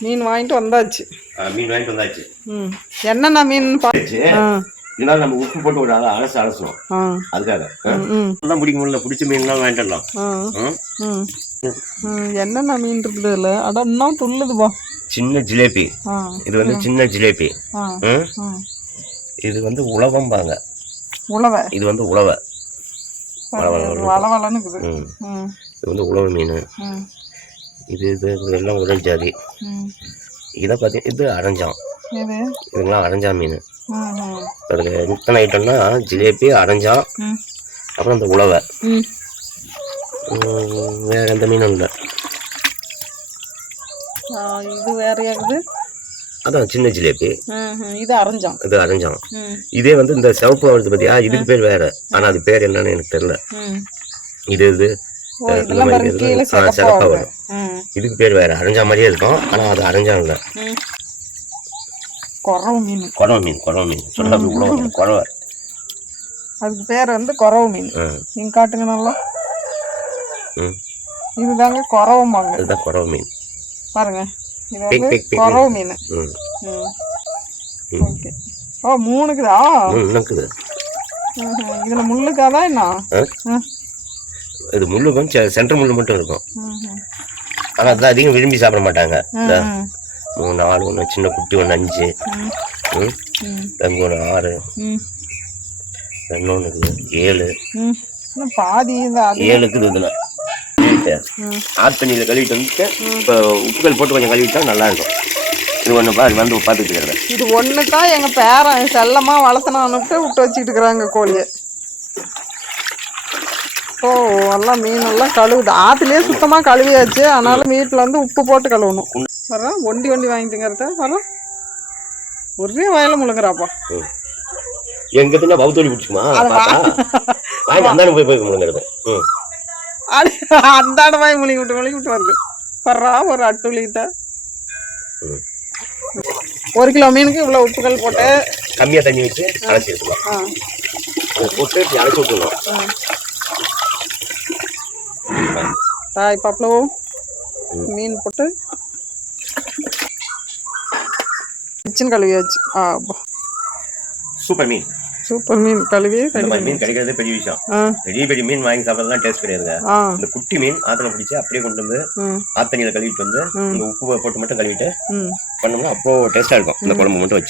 மீன் வாங்கிட்டு வந்தாச்சு. மீன் வாங்கிட்டு வந்தாச்சு. ம். என்னென்ன மீன் பா வச்சு, ஆ. இருந்தாலும் நம்ம உப்பு போட்டு ஒரு அல- அலசு அலசணும் ஆ. அதுக்காக. எல்லாம் பிடிக்க முடியல. பிடிச்ச மீன்லாம் வாங்கிட்டு வரலாம். ஆ. ம்? ம் ம் என்னென்ன மீன் இருக்குது இதில்? அட இன்னும் துள்ளுதுப்பா சின்ன ஜிலேபி. இது வந்து சின்ன ஜிலேபி. இது வந்து உலவம்பாங்க உழவை. இது வந்து உழவை. வள வள வள. வளவளன்னு இது வந்து உழவு மீன். இது இது இது எல்லாம் உடல் ஜாதி. இதை பார்த்தி இது அரைஞ்சான் இது இதுங்களாம் அரைஞ்சா மீன். அதுக்கு முத்தன ஐட்டம்னா ஜிலேபி அரைஞ்சான் அப்புறம் இந்த உழவை வேற எந்த மீனும் இல்லை. இது வேறையாகுது அதான் சின்ன ஜிலேபி. இது அரைஞ்சான் இது அரைஞ்சான் இதே வந்து இந்த சிவப்பு வருது பார்த்தியா இதுக்கு பேர் வேற. ஆனா அது பேர் என்னன்னு எனக்கு தெரியல. இது இது. இதெல்லாம் சிறப்பாக வரும். இதுக்கு பேர் வேற அரைஞ்சா மாதிரியே இருக்கும். ஆனா அது அரைஞ்சா இல்லை. குறவு மீன். குறவை மீன் குறவை மீன். சொல்லாது உழவு குறவை. அதுக்கு பேர் வந்து குறவு மீன். நீங்கள் காட்டுங்க நல்லா. ம். இதுதாங்க குறவும்பாங்க அதுதான் குறவை மீன். பாருங்க. இது வந்து. குறவு மீன். ம். ம். ம். ஓகே. ஓ மூணுக்குதா? ம், இன்னுக்குது ம்ஹும். இதுல முள்ளுக்காதா என்ன. இது முள்ளு கொஞ்சம் சென்டர் முள்ளு மட்டும் இருக்கும். ம்ஹும். ஆனா அது அதிகம் விரும்பி சாப்பிட மாட்டாங்க. மூணு நாலு ஒன்று சின்ன குட்டி ஒன்று அஞ்சு. ரெண்டு ஒன்று ஆறு. ரெண்டு இருக்குது ஏழு. பாதி இந்த அது. ஏழு இருக்குது இதில். ஆட் தண்ணியில் கழுவிட்டு வந்துட்டு இப்போ உப்புகள் போட்டு கொஞ்சம் கழுவிட்டா நல்லா இருக்கும் இது ஒன்று பாரு வந்து பார்த்துட்டு இருக்கிறேன் இது ஒன்று தான் எங்கள் பேரன் செல்லமாக வளர்த்தனான்னுட்டு விட்டு வச்சுட்டு இருக்கிறாங்க கோழியை. ஓ எல்லாம் மீனெல்லாம் கழுவுது. ஆற்றுலேயே சுத்தமாக கழுவியாச்சு. ஆனாலும் வீட்டில் வந்து உப்பு போட்டு கழுவணும். வர ஒண்டி ஒண்டி வாங்கிட்டுங்கிறத வர ஒரே வயல முழுங்குறாப்பா. எங்க தின்னா பார்த்தா வாங்கி அந்தாண்ட போய் போய் முழுங்கிறது. அந்தாண்ட வாய் முழுங்கி விட்டு முழுங்கி விட்டு வருது. வர்றா ஒரு அட்டுலிட்ட ம். ஒரு கிலோ மீனுக்கு இவ்வளோ உப்புகள் போட்டு. கம்மியாக தண்ணி வச்சு அலசி எடுத்துக்கலாம். போட்டு இப்படி அலசி தாய் பப்பளவும் மீன் போட்டு கிச்சன் கழுவியாச்சு. சூப்பர் மீன். சூப்பர் மீன் கழுவி மீன் கிடைக்கிறதே பெரிய விஷயம். பெரிய பெரிய மீன் வாங்கி சாப்பிட்றதுலாம் டேஸ்ட் கிடையாதுங்க. இந்த குட்டி மீன் ஆத்துல பிடிச்சி அப்படியே கொண்டு வந்து ஆத்தண்ணியில் கழுவிட்டு வந்து இந்த உப்பு போட்டு மட்டும் கழுவிட்டு பண்ணோம்னா அப்போ டேஸ்டா இருக்கும். இந்த குழம்பு மட்டும் வச்சு.